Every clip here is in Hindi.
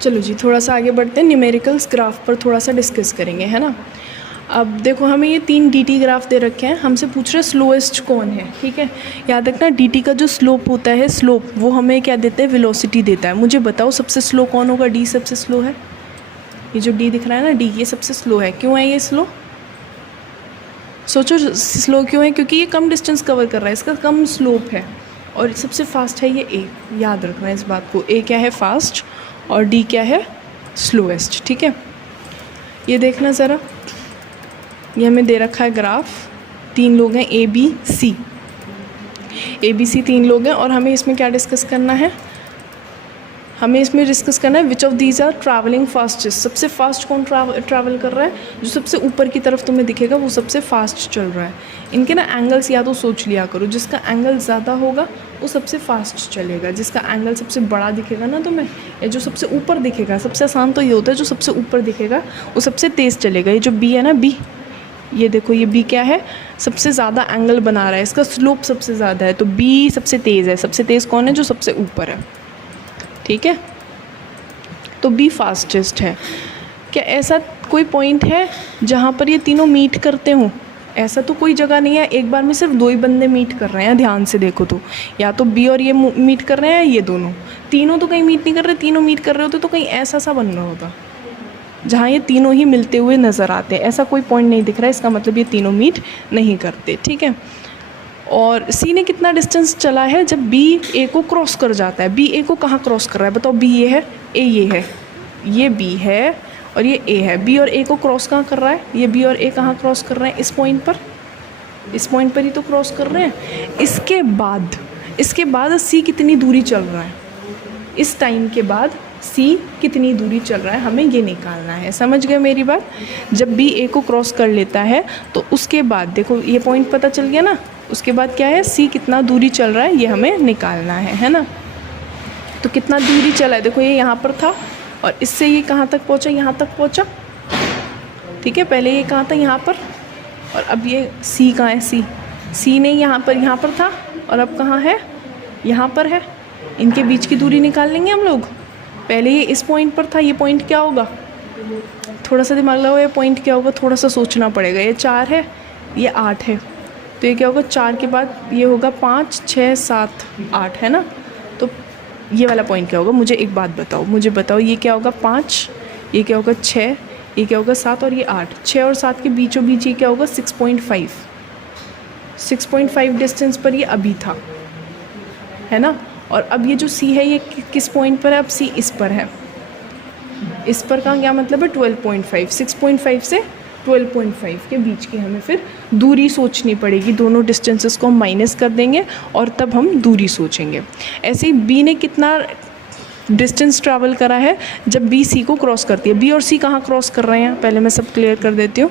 चलो जी, थोड़ा सा आगे बढ़ते हैं, न्यूमेरिकल्स ग्राफ पर थोड़ा सा डिस्कस करेंगे, है ना। अब देखो, हमें ये 3 dt ग्राफ दे रखे हैं, हमसे पूछ रहे स्लोएस्ट कौन है, ठीक है। याद रखना dt का जो स्लोप होता है, स्लोप वो हमें क्या देता है, वेलोसिटी देता है। मुझे बताओ सबसे स्लो कौन होगा, d सबसे स्लो है। ये जो d दिख रहा है ना, d ये सबसे स्लो है। क्यों है ये स्लो? सोचो स्लो क्यों है, क्योंकि ये कम डिस्टेंस कवर कर रहा है, इसका कम स्लोप है। और सबसे फास्ट है ये a, याद रखना है इस बात को। a क्या है, फास्ट, और d क्या है, स्लोएस्ट, ठीक है। ये देखना ज़रा, ये हमें दे रखा है ग्राफ, 3 लोग हैं ए बी सी, ABC 3 लोग हैं, और हमें इसमें क्या डिस्कस करना है, हमें इसमें डिस्कस करना है which of these are travelling fastest. सबसे फास्ट कौन ट्रैवल कर रहा है, जो सबसे ऊपर की तरफ तुम्हें दिखेगा वो सबसे फास्ट चल रहा है। इनके ना एंगल्स या तो सोच लिया करो, जिसका एंगल ज़्यादा होगा वो सबसे फास्ट चलेगा, जिसका एंगल सबसे बड़ा दिखेगा ना तुम्हें, या जो सबसे ऊपर दिखेगा, सबसे आसान तो ये होता है जो सबसे ऊपर दिखेगा वो सबसे तेज़ चलेगा। ये जो B है ना, B, ये देखो ये B क्या है, सबसे ज़्यादा एंगल बना रहा है, इसका स्लोप सबसे ज़्यादा है, तो B सबसे तेज़ है। सबसे तेज़ कौन है, जो सबसे ऊपर है, ठीक है। तो B फास्टेस्ट है। क्या ऐसा कोई पॉइंट है जहाँ पर ये तीनों मीट करते हों? ऐसा तो कोई जगह नहीं है, एक बार में सिर्फ 2 ही बंदे मीट कर रहे हैं, ध्यान से देखो तो, या तो B और ये मीट कर रहे हैं, ये दोनों, तीनों तो कहीं मीट नहीं कर रहे। तीनों मीट कर रहे होते तो कहीं ऐसा सा बन रहा होता जहाँ ये तीनों ही मिलते हुए नज़र आते हैं। ऐसा कोई पॉइंट नहीं दिख रहा है, इसका मतलब ये तीनों मीट नहीं करते, ठीक है। और C ने कितना डिस्टेंस चला है जब B A को क्रॉस कर जाता है। B A को कहाँ क्रॉस कर रहा है बताओ, B ये है, A ये है, ये B है और ये A है। B और A को क्रॉस कहाँ कर रहा है, ये B और A कहाँ क्रॉस कर रहे हैं, इस पॉइंट पर, इस पॉइंट पर ही तो क्रॉस कर रहे हैं। इसके बाद C कितनी दूरी चल रहा है, इस टाइम के बाद C कितनी दूरी चल रहा है, हमें ये निकालना है। समझ गए मेरी बात? जब B A को क्रॉस कर लेता है तो उसके बाद देखो ये पॉइंट पता चल गया ना, उसके बाद क्या है, C कितना दूरी चल रहा है ये हमें निकालना है ना। तो कितना दूरी चला है, देखो ये यहाँ पर था और इससे ये कहाँ तक पहुँचा, यहाँ तक पहुँचा, ठीक है। पहले ये कहाँ था, यहाँ पर, और अब ये C कहाँ है, C ने यहाँ पर था और अब कहाँ है, यहाँ पर है। इनके बीच की दूरी निकाल लेंगे हम लोग। पहले ये इस पॉइंट पर था, ये पॉइंट क्या होगा, थोड़ा सा दिमाग लगाओ, ये पॉइंट क्या होगा, थोड़ा सा सोचना पड़ेगा। ये 4 है, ये 8 है, तो ये क्या होगा, 4 के बाद ये होगा 5 6 7 8, है ना। तो ये वाला पॉइंट क्या होगा, मुझे एक बात बताओ, मुझे बताओ ये क्या होगा, 5, ये क्या होगा 6, ये क्या होगा 7 और ये 8। 6 और 7 के बीचों बीच ये क्या होगा, 6.5 डिस्टेंस पर ये अभी था, है ना। और अब ये जो C है ये किस पॉइंट पर है, अब C इस पर है, इस पर का क्या मतलब है, 12.5, 6.5 से 12.5 के बीच की हमें फिर दूरी सोचनी पड़ेगी। दोनों डिस्टेंसेस को हम माइनस कर देंगे और तब हम दूरी सोचेंगे। ऐसे ही B ने कितना डिस्टेंस ट्रैवल करा है जब B C को क्रॉस करती है। B और C कहाँ क्रॉस कर रहे हैं, पहले मैं सब क्लियर कर देती हूँ।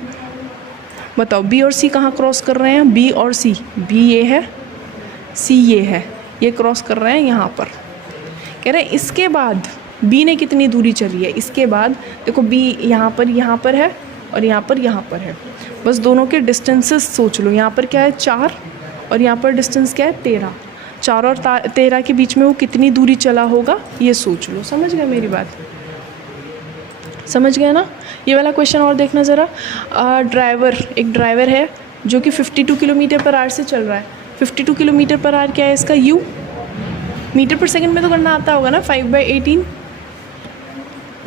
बताओ B और C कहाँ क्रॉस कर रहे हैं, B और C, B ये है, C ये है, ये क्रॉस कर रहे हैं यहाँ पर। कह रहे हैं इसके बाद B ने कितनी दूरी चली है, इसके बाद देखो B यहाँ पर है और यहाँ पर है। बस दोनों के डिस्टेंसेस सोच लो। यहाँ पर क्या है 4 और यहाँ पर डिस्टेंस क्या है 13। 4 और 13 के बीच में वो कितनी दूरी चला होगा ये सोच लो। समझ गए मेरी बात, समझ गया ना। ये वाला क्वेश्चन और देखना ज़रा। एक ड्राइवर है जो कि 52 किलोमीटर पर आवर से चल रहा है। 52 किलोमीटर पर आवर क्या है इसका, U, मीटर पर सेकंड में तो करना आता होगा ना, 5/18।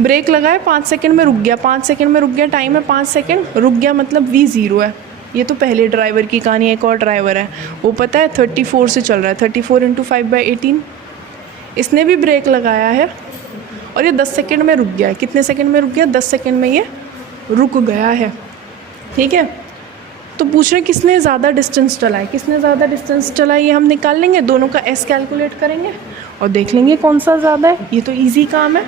ब्रेक लगाए, 5 सेकंड में रुक गया, 5 सेकंड में रुक गया, टाइम है 5 सेकंड, रुक गया मतलब V0 है। ये तो पहले ड्राइवर की कहानी। एक और ड्राइवर है, वो पता है 34 से चल रहा है, 34 × 5/18। इसने भी ब्रेक लगाया है और ये 10 सेकंड में रुक गया है। कितने सेकंड में रुक गया, 10 सेकंड में ये रुक गया है, ठीक है। तो पूछ रहे किसने ज़्यादा डिस्टेंस चला है, किसने ज़्यादा डिस्टेंस चला है ये हम निकाल लेंगे। दोनों का S कैलकुलेट करेंगे और देख लेंगे कौन सा ज़्यादा है। ये तो ईजी काम है।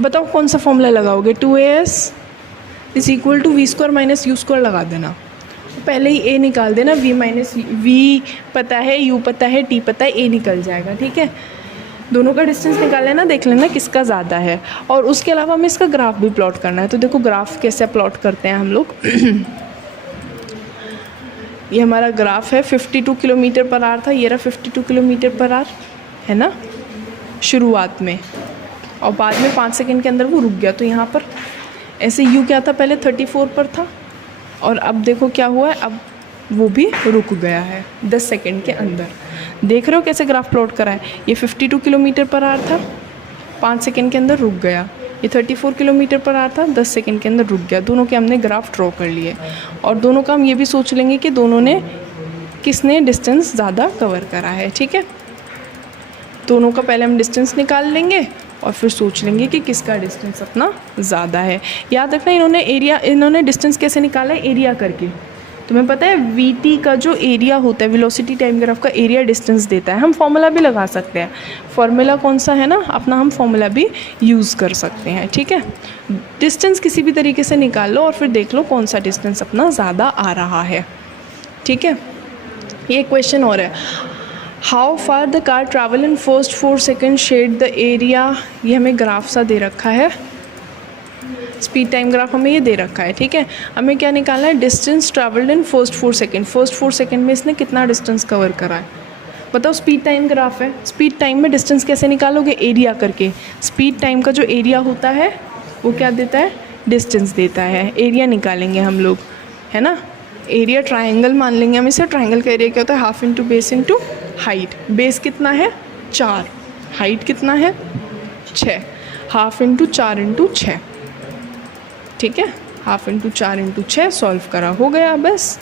बताओ कौन सा फॉर्मूला लगाओगे, 2AS = V² - U² लगा देना। पहले ही A निकाल देना, V पता है, U पता है, T पता है, A निकल जाएगा, ठीक है। दोनों का डिस्टेंस निकाल लेना, देख लेना किसका ज़्यादा है। और उसके अलावा हमें इसका ग्राफ भी प्लॉट करना है। तो देखो ग्राफ कैसे प्लॉट करते हैं हम लोग। ये हमारा ग्राफ है, 52 किलोमीटर पर आवर था, ये रहा 52 किलोमीटर पर आवर, है ना, शुरुआत में। और बाद में 5 सेकंड के अंदर वो रुक गया। तो यहाँ पर ऐसे u क्या था, पहले 34 पर था और अब देखो क्या हुआ है, अब वो भी रुक गया है 10 सेकंड के अंदर। देख रहे हो कैसे ग्राफ प्लॉट करा है। ये 52 किलोमीटर पर आवर था, 5 सेकंड के अंदर रुक गया। ये 34 किलोमीटर पर आवर था, 10 सेकंड के अंदर रुक गया। दोनों के हमने ग्राफ ड्रॉ कर लिए और दोनों का हम ये भी सोच लेंगे कि दोनों ने किसने डिस्टेंस ज़्यादा कवर करा है। ठीक है, दोनों का पहले हम डिस्टेंस निकाल लेंगे और फिर सोच लेंगे कि किसका डिस्टेंस अपना ज़्यादा है। याद रखना इन्होंने डिस्टेंस कैसे निकाला है, एरिया करके। तुम्हें पता है वीटी का जो एरिया होता है, वेलोसिटी टाइम ग्राफ का एरिया डिस्टेंस देता है। हम फॉर्मूला भी लगा सकते हैं, फॉर्मूला कौन सा है ना अपना, हम फॉर्मूला भी यूज़ कर सकते हैं। ठीक है, डिस्टेंस किसी भी तरीके से निकाल लो और फिर देख लो कौन सा डिस्टेंस अपना ज़्यादा आ रहा है। ठीक है, ये क्वेश्चन और है, how far the car travel in first 4 second shade the area. ये हमें ग्राफ सा दे रखा है, स्पीड टाइम ग्राफ हमें ये दे रखा है। ठीक है, हमें क्या निकालना है, distance travelled in first 4 second. First 4 second में इसने कितना डिस्टेंस कवर करा है बताओ। स्पीड टाइम ग्राफ है, स्पीड टाइम में डिस्टेंस कैसे निकालोगे, एरिया करके। स्पीड टाइम का जो एरिया होता है वो क्या देता है, डिस्टेंस देता है। एरिया निकालेंगे हम लोग, है ना। एरिया ट्राइंगल मान लेंगे हम इसे। ट्राइंगल का एरिया क्या होता है, half into base into height. Base कितना है 4, हाइट कितना है 6, हाफ इंटू 4 इंटू 6। ठीक है, हाफ इंटू 4 इंटू 6 सॉल्व करा, हो गया बस।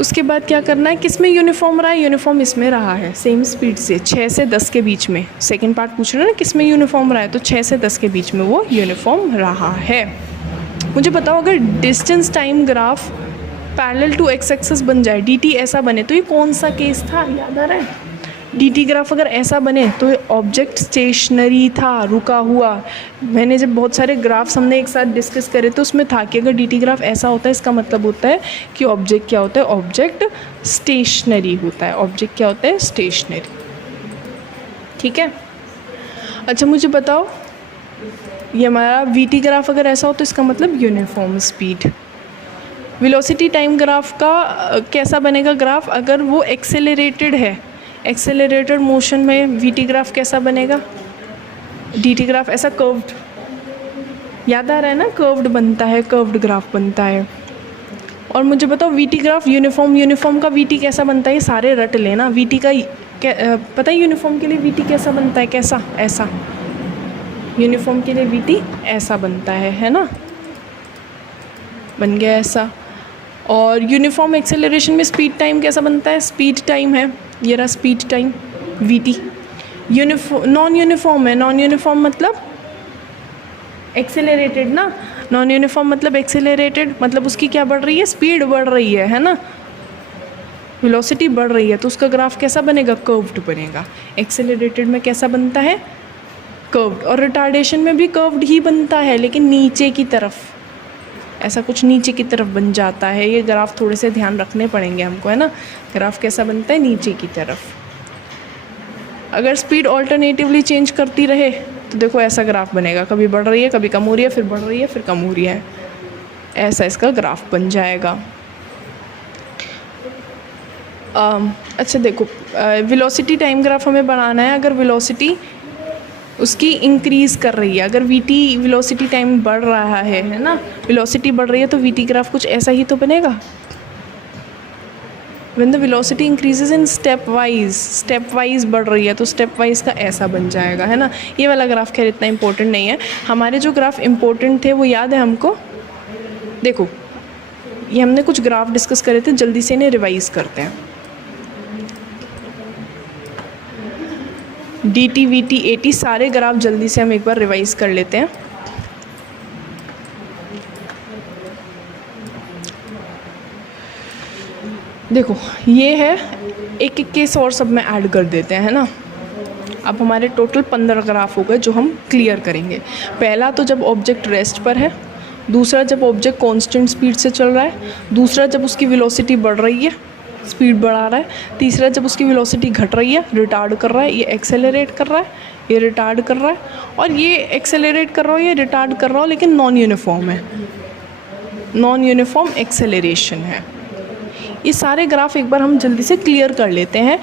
उसके बाद क्या करना है, किस में यूनिफॉर्म रहा है, यूनिफॉर्म इसमें रहा है सेम स्पीड से 6 से 10 के बीच में। सेकंड पार्ट पूछ रहे हैं ना किस में यूनिफॉर्म रहा है, तो 6 से 10 के बीच में वो यूनिफॉर्म रहा है। मुझे बताओ अगर distance time graph parallel to x axis बन जाए, dt ऐसा बने, तो ये कौन सा केस था, याद आ रहा है। dt ग्राफ अगर ऐसा बने तो ये ऑब्जेक्ट स्टेशनरी था, रुका हुआ। मैंने जब बहुत सारे ग्राफ्स हमने एक साथ डिस्कस करे तो उसमें था कि अगर dt ग्राफ ऐसा होता है इसका मतलब होता है कि ऑब्जेक्ट क्या होता है, ऑब्जेक्ट स्टेशनरी होता है। ऑब्जेक्ट क्या होता है, स्टेशनरी। ठीक है, अच्छा मुझे बताओ ये हमारा vt ग्राफ अगर ऐसा हो तो इसका मतलब uniform speed. Velocity time graph का कैसा बनेगा ग्राफ, अगर वो एक्सेलरेटेड है, एक्सेलरेटेड मोशन में vt ग्राफ कैसा बनेगा, dt ग्राफ ऐसा कर्व्ड, याद आ रहा है ना, कर्व्ड बनता है, कर्व्ड ग्राफ बनता है। और मुझे बताओ vt ग्राफ यूनिफॉर्म का vt कैसा बनता है, ये सारे रट लेना। vt का पता है यूनिफॉर्म के लिए vt कैसा बनता है, कैसा, ऐसा। यूनिफॉर्म के लिए vt ऐसा बनता है ना, बन गया ऐसा। और यूनिफॉर्म एक्सेलरेशन में स्पीड टाइम कैसा बनता है, स्पीड टाइम है ये रहा speed time vt। Non uniform है, नॉन यूनिफॉर्म मतलब एक्सेलरेटेड ना, नॉन यूनिफॉर्म मतलब एक्सेलरेटेड, मतलब उसकी क्या बढ़ रही है, स्पीड बढ़ रही है ना, वेलोसिटी बढ़ रही है, तो उसका ग्राफ कैसा बनेगा, कर्व्ड बनेगा। एक्सेलरेटेड में कैसा बनता है, कर्व्ड। और रिटार्डेशन में भी कर्व्ड ही बनता है लेकिन नीचे की तरफ, ऐसा कुछ नीचे की तरफ बन जाता है। ये ग्राफ थोड़े से ध्यान रखने पड़ेंगे हमको, है ना। ग्राफ कैसा बनता है, नीचे की तरफ। अगर स्पीड ऑल्टरनेटिवली चेंज करती रहे तो देखो ऐसा ग्राफ बनेगा, कभी बढ़ रही है, कभी कम हो रही है, फिर बढ़ रही है, फिर कम हो रही है, ऐसा इसका ग्राफ बन जाएगा। अच्छा देखो, वेलोसिटी टाइम ग्राफ हमें बनाना है। अगर वेलोसिटी उसकी इंक्रीज़ कर रही है, अगर vt वेलोसिटी टाइम बढ़ रहा है ना, वेलोसिटी बढ़ रही है तो vt ग्राफ कुछ ऐसा ही तो बनेगा। When the velocity increases in step wise बढ़ रही है तो स्टेप वाइज का ऐसा बन जाएगा, है ना। ये वाला ग्राफ खैर इतना इंपॉर्टेंट नहीं है। हमारे जो ग्राफ इंपॉर्टेंट थे वो याद है हमको, देखो ये हमने कुछ ग्राफ डिस्कस करे थे, जल्दी से इन्हें रिवाइज करते हैं। dt vt at सारे ग्राफ जल्दी से हम एक बार रिवाइज कर लेते हैं। देखो ये है, एक एक केस और सब में ऐड कर देते हैं, है ना। अब हमारे टोटल 15 ग्राफ हो गए जो हम क्लियर करेंगे। पहला तो जब ऑब्जेक्ट रेस्ट पर है, दूसरा जब ऑब्जेक्ट कांस्टेंट स्पीड से चल रहा है, दूसरा जब उसकी वेलोसिटी बढ़ रही है, स्पीड बढ़ा रहा है, तीसरा जब उसकी वेलोसिटी घट रही है, रिटार्ड कर रहा है, ये एक्सेलरेट कर रहा है, ये रिटार्ड कर रहा है, और ये एक्सेलरेट कर रहा हो, ये रिटार्ड कर रहा हो, लेकिन नॉन यूनिफॉर्म है, नॉन यूनिफॉर्म एक्सेलरेशन है। ये सारे ग्राफ एक बार हम जल्दी से क्लियर कर लेते हैं।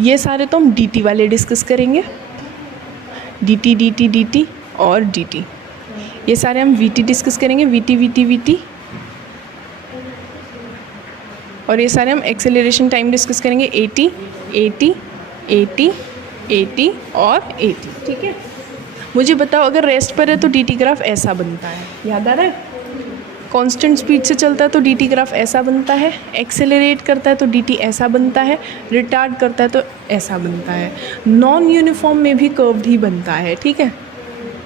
ये सारे तो हम dt वाले डिस्कस करेंगे। dt और dt। ये सारे हम vt डिस्कस करेंगे, vt। और ये सारे हम एक्सेलरेशन टाइम डिस्कस करेंगे, at और at। ठीक है, मुझे बताओ अगर रेस्ट पर है तो dt ग्राफ ऐसा बनता है, याद आ रहा है? कांस्टेंट स्पीड से चलता है तो dt ग्राफ ऐसा बनता है, एक्सेलरेट करता है तो dt ऐसा बनता है, रिटार्ड करता है तो ऐसा बनता है। नॉन यूनिफॉर्म में भी कर्व्ड ही बनता है, ठीक है,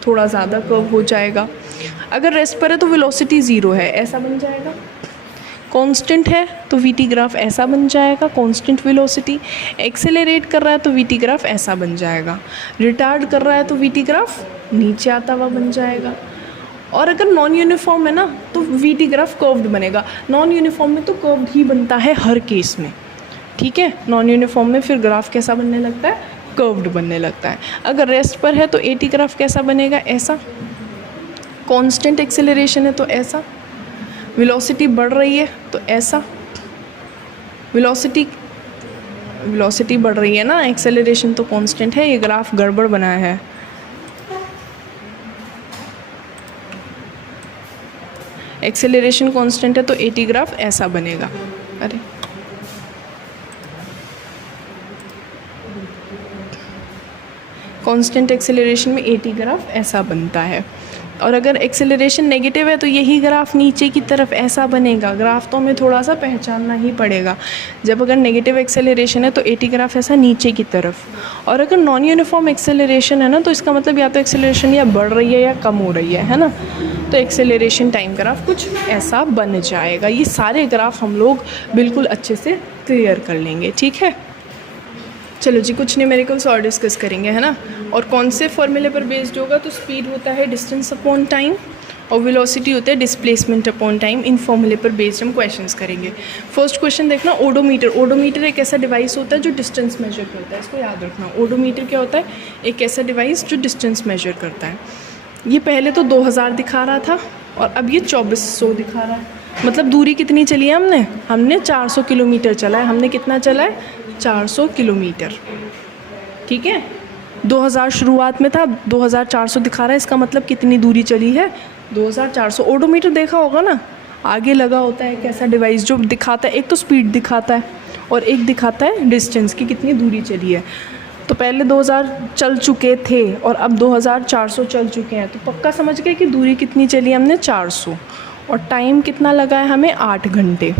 थोड़ा ज़्यादा कर्व हो जाएगा। अगर रेस्ट पर है तो वेलोसिटी ज़ीरो है, ऐसा बन जाएगा। कांस्टेंट है तो वीटी ग्राफ ऐसा बन जाएगा, कांस्टेंट वेलोसिटी। एक्सेलरेट कर रहा है तो वीटी ग्राफ ऐसा बन जाएगा, रिटार्ड कर रहा है तो वीटी ग्राफ नीचे आता हुआ बन जाएगा। और अगर नॉन यूनिफॉर्म है ना तो वीटी ग्राफ कर्व्ड बनेगा। नॉन यूनिफॉर्म में तो कर्व्ड ही बनता है हर केस में, ठीक है। नॉन यूनिफॉर्म में फिर ग्राफ कैसा बनने लगता है? कर्व्ड बनने लगता है। अगर रेस्ट पर है तो एटी ग्राफ कैसा बनेगा? ऐसा। कांस्टेंट एक्सेलरेशन है तो ऐसा। वेलोसिटी बढ़ रही है तो ऐसा। वेलोसिटी बढ़ रही है ना, एक्सेलरेशन तो कांस्टेंट है। ये ग्राफ गड़बड़ बनाया है। एक्सेलरेशन कांस्टेंट है तो एटी ग्राफ ऐसा बनेगा। अरे कांस्टेंट एक्सेलरेशन में एटी ग्राफ ऐसा बनता है। और अगर एक्सेलरेशन नेगेटिव है तो यही ग्राफ नीचे की तरफ ऐसा बनेगा। ग्राफ तो हमें थोड़ा सा पहचानना ही पड़ेगा। जब अगर नेगेटिव एक्सेलरेशन है तो एटी ग्राफ ऐसा नीचे की तरफ। और अगर नॉन यूनिफॉर्म एक्सेलरेशन है ना तो इसका मतलब या तो एक्सेलरेशन या बढ़ रही है या कम हो रही है ना। तो एक्सेलरेशन टाइम ग्राफ कुछ ऐसा बन जाएगा। ये सारे ग्राफ हम लोग बिल्कुल अच्छे से क्लियर कर लेंगे, ठीक है। चलो जी, कुछ न्यूमेरिकल्स और डिस्कस करेंगे, है ना। और कौन से फॉर्मूले पर बेस्ड होगा? तो स्पीड होता है डिस्टेंस अपॉन टाइम और वेलोसिटी होता है डिस्प्लेसमेंट अपॉन टाइम। इन फॉर्मूले पर बेस्ड हम क्वेश्चंस करेंगे। फर्स्ट क्वेश्चन देखना, ओडोमीटर। ओडोमीटर एक ऐसा डिवाइस होता है जो डिस्टेंस मेजर करता है, इसको याद रखना। ओडोमीटर क्या होता है? एक ऐसा डिवाइस जो डिस्टेंस मेजर करता है। ये पहले तो 2000 दिखा रहा था और अब ये 2400 दिखा रहा है। मतलब दूरी कितनी चली है हमने 400 किलोमीटर चला है। हमने कितना चला है? 400 किलोमीटर, ठीक है। 2000 शुरुआत में था, 2400 दिखा रहा है। इसका मतलब कितनी दूरी चली है? 2400। ओडोमीटर देखा होगा ना, आगे लगा होता है एक ऐसा डिवाइस जो दिखाता है, एक तो स्पीड दिखाता है और एक दिखाता है डिस्टेंस की कितनी दूरी चली है। तो पहले 2000 चल चुके थे और अब 2400 चल चुके हैं। तो पक्का समझ गए कि दूरी कितनी चली हमने? 400। और टाइम कितना लगा है हमें? 8 घंटे।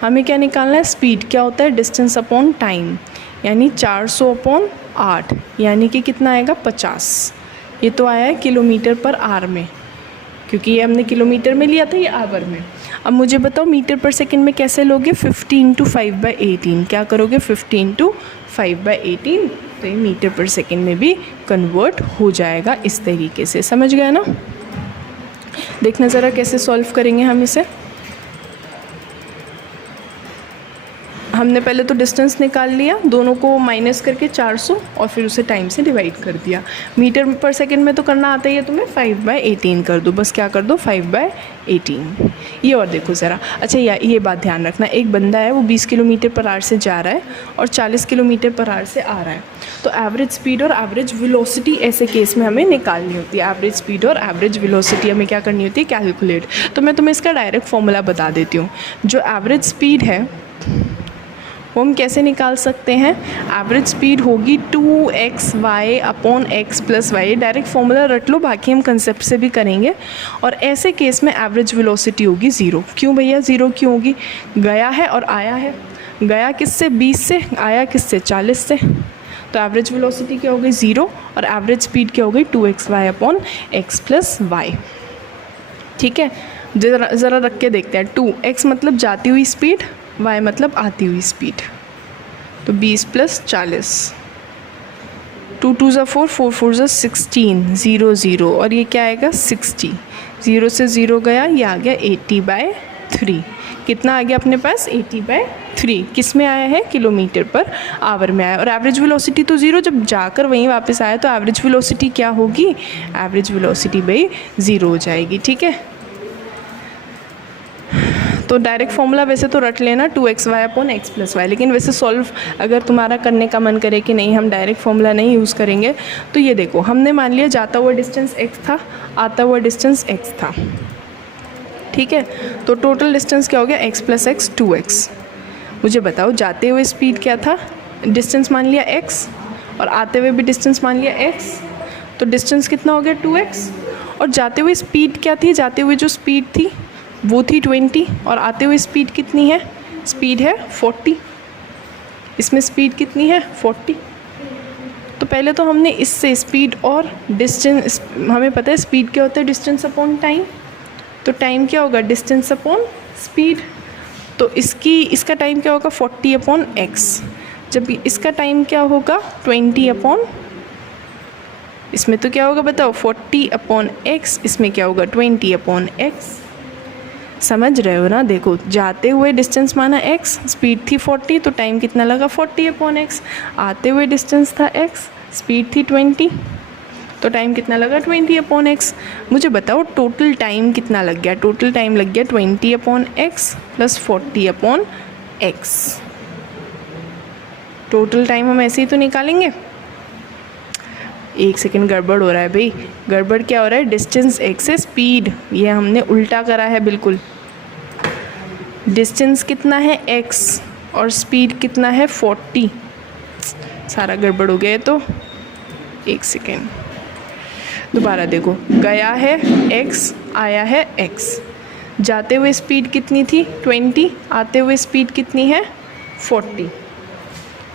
हमें क्या निकालना है? स्पीड क्या होता है? डिस्टेंस अपॉन टाइम, यानी 400 अपॉन 8, यानी कि कितना आएगा? 50। ये तो आया है किलोमीटर पर आवर में, क्योंकि ये हमने किलोमीटर में लिया था, ये आवर में। अब मुझे बताओ मीटर पर सेकंड में कैसे लोगे? 50 × 5/18। क्या करोगे? 50 × 5/18। तो ये मीटर पर सेकंड में भी कन्वर्ट हो जाएगा इस तरीके से। समझ गए ना? देखना ज़रा कैसे सॉल्व करेंगे हम इसे। हमने पहले तो डिस्टेंस निकाल लिया, दोनों को माइनस करके 400 और फिर उसे टाइम से डिवाइड कर दिया। मीटर पर सेकंड में तो करना आता ही है तुम्हें, 5/18 कर दो। बस क्या कर दो? 5/18। ये और देखो ज़रा। अच्छा ये बात ध्यान रखना, एक बंदा है वो 20 किलोमीटर पर आवर से जा रहा है और 40 किलोमीटर पर आवर से आ रहा है। तो एवरेज स्पीड और एवरेज वेलोसिटी ऐसे केस में हमें निकालनी होती है। एवरेज स्पीड और एवरेज वेलोसिटी हमें क्या करनी होती है? कैलकुलेट। तो मैं तुम्हें इसका डायरेक्ट फॉर्मूला बता देती हूँ। जो एवरेज स्पीड है वो हम कैसे निकाल सकते हैं? एवरेज स्पीड होगी 2xy upon x + y। Direct formula रट लो, बाकी हम कंसेप्ट से भी करेंगे। और ऐसे केस में एवरेज वेलोसिटी होगी 0। क्यों भैया 0 क्यों होगी? गया है और आया है। गया किससे? 20 से। आया किससे? 40 से। तो एवरेज वेलोसिटी क्या हो गई? 0। और एवरेज स्पीड क्या हो गई? 2xy upon x + y। ठीक है, ज़रा रख के देखते हैं। 2x मतलब जाती हुई स्पीड, y मतलब आती हुई स्पीड। तो 20 + 40, 2 × 2 = 4, 4 × 4 = 16, 0 0। और ये क्या आएगा? 60। 0 से 0 गया, ये आ गया 80/3। कितना आ गया अपने पास? 80/3। किस में आया है? किलोमीटर पर आवर में आया। और एवरेज वेलोसिटी तो 0, जब जाकर वहीं वापस आया तो एवरेज वेलोसिटी क्या होगी? एवरेज वेलोसिटी भाई 0 हो जाएगी, ठीक है। तो डायरेक्ट फॉर्मूला वैसे तो रट लेना 2xy upon x plus Y, लेकिन वैसे सॉल्व अगर तुम्हारा करने का मन करे कि नहीं हम डायरेक्ट फॉर्मूला नहीं यूज़ करेंगे, तो ये देखो हमने मान लिया जाता हुआ डिस्टेंस x था, आता हुआ डिस्टेंस x था, ठीक है। तो टोटल डिस्टेंस क्या हो गया x प्लस एक्स 2x। मुझे बताओ जाते हुए स्पीड क्या था, डिस्टेंस मान लिया x और आते हुए भी डिस्टेंस मान लिया x, तो डिस्टेंस कितना हो गया 2x। और जाते हुए स्पीड क्या थी, जाते हुए जो स्पीड थी वो थी 20 और आते हुए स्पीड कितनी है, स्पीड है 40। इसमें स्पीड कितनी है 40। तो पहले तो हमने इससे स्पीड और डिस्टेंस, हमें पता है स्पीड क्या होता है डिस्टेंस अपॉन टाइम, तो टाइम क्या होगा डिस्टेंस अपॉन स्पीड। तो इसका टाइम क्या होगा 40 अपॉन एक्स, जब इसका टाइम क्या होगा 20 अपॉन, इसमें तो क्या होगा बताओ 40 अपॉन एक्स, इसमें क्या होगा 20 अपॉन एक्स। समझ रहे हो ना, देखो जाते हुए डिस्टेंस माना x, स्पीड थी 40 तो टाइम कितना लगा 40 अपॉन एक्स, आते हुए डिस्टेंस था x, स्पीड थी 20 तो टाइम कितना लगा 20 अपॉन एक्स। मुझे बताओ टोटल टाइम कितना लग गया, टोटल टाइम लग गया 20 upon x plus 40 upon x. Total time हम ऐसे ही तो निकालेंगे। एक सेकेंड गड़बड़ हो रहा है भाई, गड़बड़ क्या हो रहा है, डिस्टेंस x से स्पीड, ये हमने उल्टा करा है बिल्कुल। डिस्टेंस कितना है x और स्पीड कितना है 40, सारा गड़बड़ हो गया है। तो एक सेकेंड दोबारा देखो, गया है x, आया है x, जाते हुए स्पीड कितनी थी 20, आते हुए स्पीड कितनी है 40,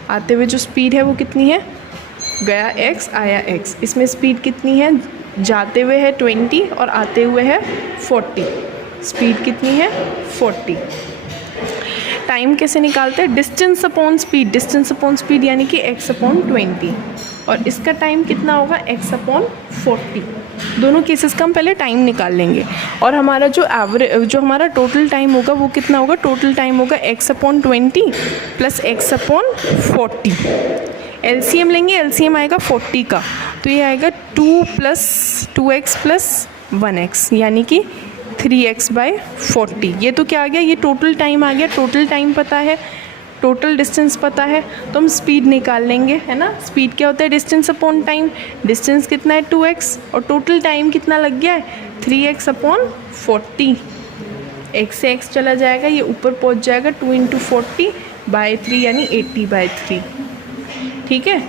आते हुए जो स्पीड है वो कितनी है, गया x आया x, इसमें स्पीड कितनी है, जाते हुए है 20 और आते हुए है 40, स्पीड कितनी है 40। टाइम कैसे निकालते हैं, distance upon speed, distance upon speed यानी कि x अपॉन 20 और इसका टाइम कितना होगा x अपॉन 40। दोनों केसेस का हम पहले टाइम निकाल लेंगे और हमारा जो जो हमारा टोटल टाइम होगा वो कितना होगा, टोटल टाइम होगा x upon 20 plus x upon 40। LCM लेंगे, एलसीएम आएगा 40 का, तो ये आएगा 2 प्लस 2x प्लस 1x यानी कि 3x बाई 40। ये तो क्या आ गया, ये टोटल टाइम आ गया। टोटल टाइम पता है, टोटल डिस्टेंस पता है, तो हम स्पीड निकाल लेंगे, है ना। स्पीड क्या होता है डिस्टेंस अपॉन टाइम, डिस्टेंस कितना है 2x और टोटल टाइम कितना लग गया है 3x अपॉन 40। x से x चला जाएगा, ये ऊपर पहुंच जाएगा 2 इंटू 40 बाई 3 यानी 80/3। ठीक है,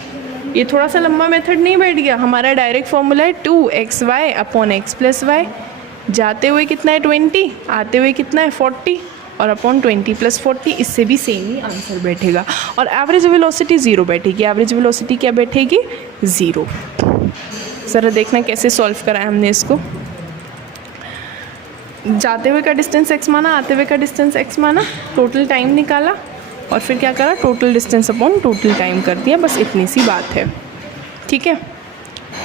ये थोड़ा सा लंबा मेथड नहीं बैठ गया। हमारा डायरेक्ट फॉर्मूला है 2xy upon x plus Y, जाते हुए कितना है 20, आते हुए कितना है 40 और अपॉन 20 प्लस 40, इससे भी सेम ही आंसर बैठेगा। और एवरेज वेलोसिटी 0 बैठेगी। एवरेज वेलोसिटी क्या बैठेगी 0। ज़रा देखना कैसे सॉल्व करा है हमने इसको। जाते हुए का डिस्टेंस x माना, आते हुए का डिस्टेंस x माना, टोटल टाइम निकाला और फिर क्या करा, total distance upon total time कर दिया। बस इतनी सी बात है। ठीक है,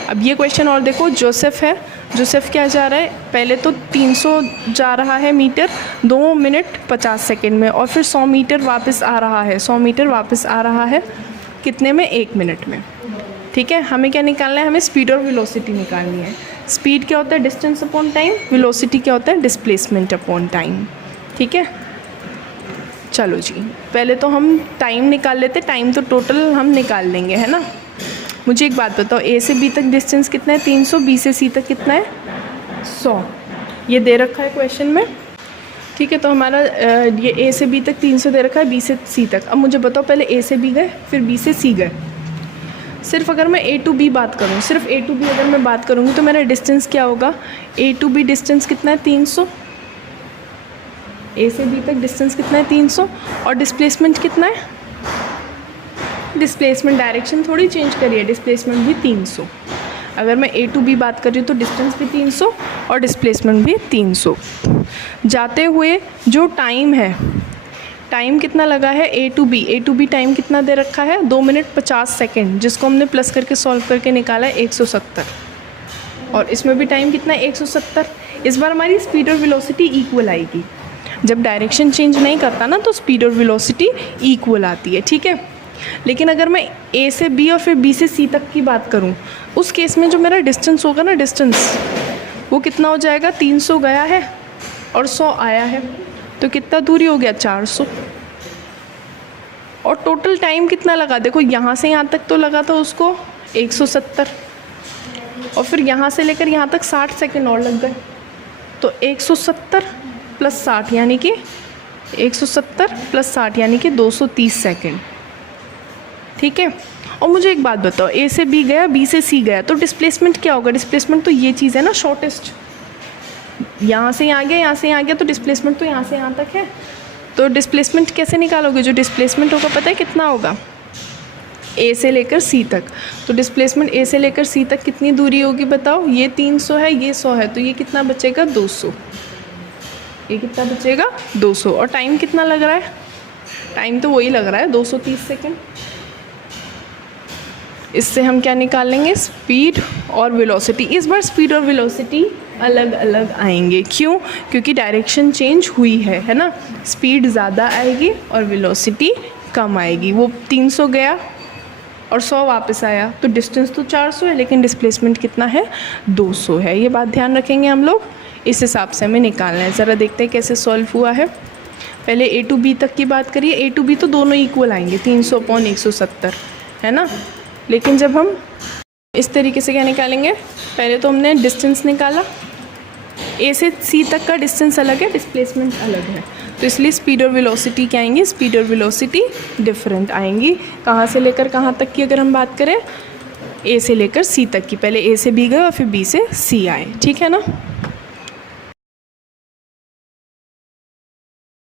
अब ये क्वेश्चन और देखो। जोसेफ है, जोसेफ क्या जा रहा है, पहले तो 300 जा रहा है मीटर 2 मिनट 50 सेकेंड में और फिर 100 मीटर वापस आ रहा है, 100 मीटर वापस आ रहा है कितने में, 1 मिनट में। ठीक है, हमें क्या निकालना है, हमें स्पीड और वेलोसिटी निकालनी है। स्पीड क्या होता है डिस्टेंस अपॉन टाइम, वेलोसिटी क्या होता है डिस्प्लेसमेंट अपॉन टाइम। ठीक है, चलो जी, पहले तो हम टाइम निकाल लेते। टाइम तो टोटल हम निकाल लेंगे, है ना। मुझे एक बात बताओ, ए से बी तक डिस्टेंस कितना है 300, बी से सी तक कितना है 100, ये दे रखा है क्वेश्चन में। ठीक है, तो हमारा ये ए से बी तक 300 दे रखा है, बी से सी तक। अब मुझे बताओ, पहले ए से बी गए फिर बी से सी गए। सिर्फ अगर मैं ए टू बी बात करूँ, सिर्फ ए टू बी अगर मैं बात करूँगी तो मेरा डिस्टेंस क्या होगा, ए टू बी डिस्टेंस कितना है 300, ए से बी तक डिस्टेंस कितना है 300 और डिस्प्लेसमेंट कितना है, डिस्प्लेसमेंट डायरेक्शन थोड़ी चेंज करिए, डिस्प्लेसमेंट भी 300। अगर मैं ए टू बी बात कर रही हूँ तो डिस्टेंस भी 300 और डिस्प्लेसमेंट भी 300। जाते हुए जो टाइम है, टाइम कितना लगा है ए टू बी टाइम कितना दे रखा है 2 मिनट 50 सेकेंड, जिसको हमने प्लस करके सॉल्व करके निकाला है 170 और इसमें भी टाइम कितना है 170। इस बार हमारी स्पीड और वेलोसिटी इक्वल आएगी। जब डायरेक्शन चेंज नहीं करता ना तो स्पीड और वेलोसिटी इक्वल आती है। ठीक है, लेकिन अगर मैं ए से बी और फिर बी से सी तक की बात करूं, उस केस में जो मेरा डिस्टेंस होगा ना, डिस्टेंस वो कितना हो जाएगा, 300 गया है और 100 आया है, तो कितना दूरी हो गया 400। और टोटल टाइम कितना लगा, देखो यहाँ से यहाँ तक तो लगा था उसको 170, और फिर यहाँ से लेकर यहाँ तक 60 सेकंड और लग गए। तो 170 + 60 यानी कि 170 + 60 यानी कि 230 सेकंड। ठीक है। और मुझे एक बात बताओ, ए से बी गया, बी से सी गया, तो डिस्प्लेसमेंट क्या होगा? डिस्प्लेसमेंट तो ये चीज़ है ना, शॉर्टेस्ट। यहाँ से यहाँ गया, यहाँ से यहाँ गया, तो डिस्प्लेसमेंट तो यहाँ से यहाँ तक है। तो डिस्प्लेसमेंट कैसे निकालोगे? जो डिस्प्लेसमेंट होगा पता है कितना होगा? ए से लेकर सी तक। तो डिस्प्लेसमेंट ए से लेकर सी तक कितनी दूरी होगी बताओ? ये 300 है, ये 100 है, तो ये कितना बचेगा? 200। ये कितना बचेगा? 200। और टाइम कितना लग रहा है? टाइम तो वही लग रहा है 230 सेकेंड। इससे हम क्या निकाल लेंगे? स्पीड और वेलोसिटी। इस बार स्पीड और वेलोसिटी अलग अलग आएंगे। क्यों? क्योंकि डायरेक्शन चेंज हुई है ना। स्पीड ज़्यादा आएगी और वेलोसिटी कम आएगी। वो 300 गया और 100 वापस आया, तो डिस्टेंस तो 400 है, लेकिन डिस्प्लेसमेंट कितना है? 200 है। ये बात ध्यान रखेंगे हम लोग। इस हिसाब से हमें निकालना है। ज़रा देखते हैं कैसे सॉल्व हुआ है। पहले ए टू बी तक की बात करिए। ए टू बी तो दोनों इक्वल आएंगे, 300/170, है ना। लेकिन जब हम इस तरीके से क्या निकालेंगे, पहले तो हमने डिस्टेंस निकाला, ए से सी तक का डिस्टेंस अलग है, डिस्प्लेसमेंट अलग है, तो इसलिए स्पीड और वेलोसिटी क्या आएंगी? स्पीड और वेलोसिटी डिफरेंट आएंगी। कहाँ से लेकर कहाँ तक की अगर हम बात करें? ए से लेकर सी तक की। पहले ए से बी गए और फिर बी से सी आए, ठीक है ना।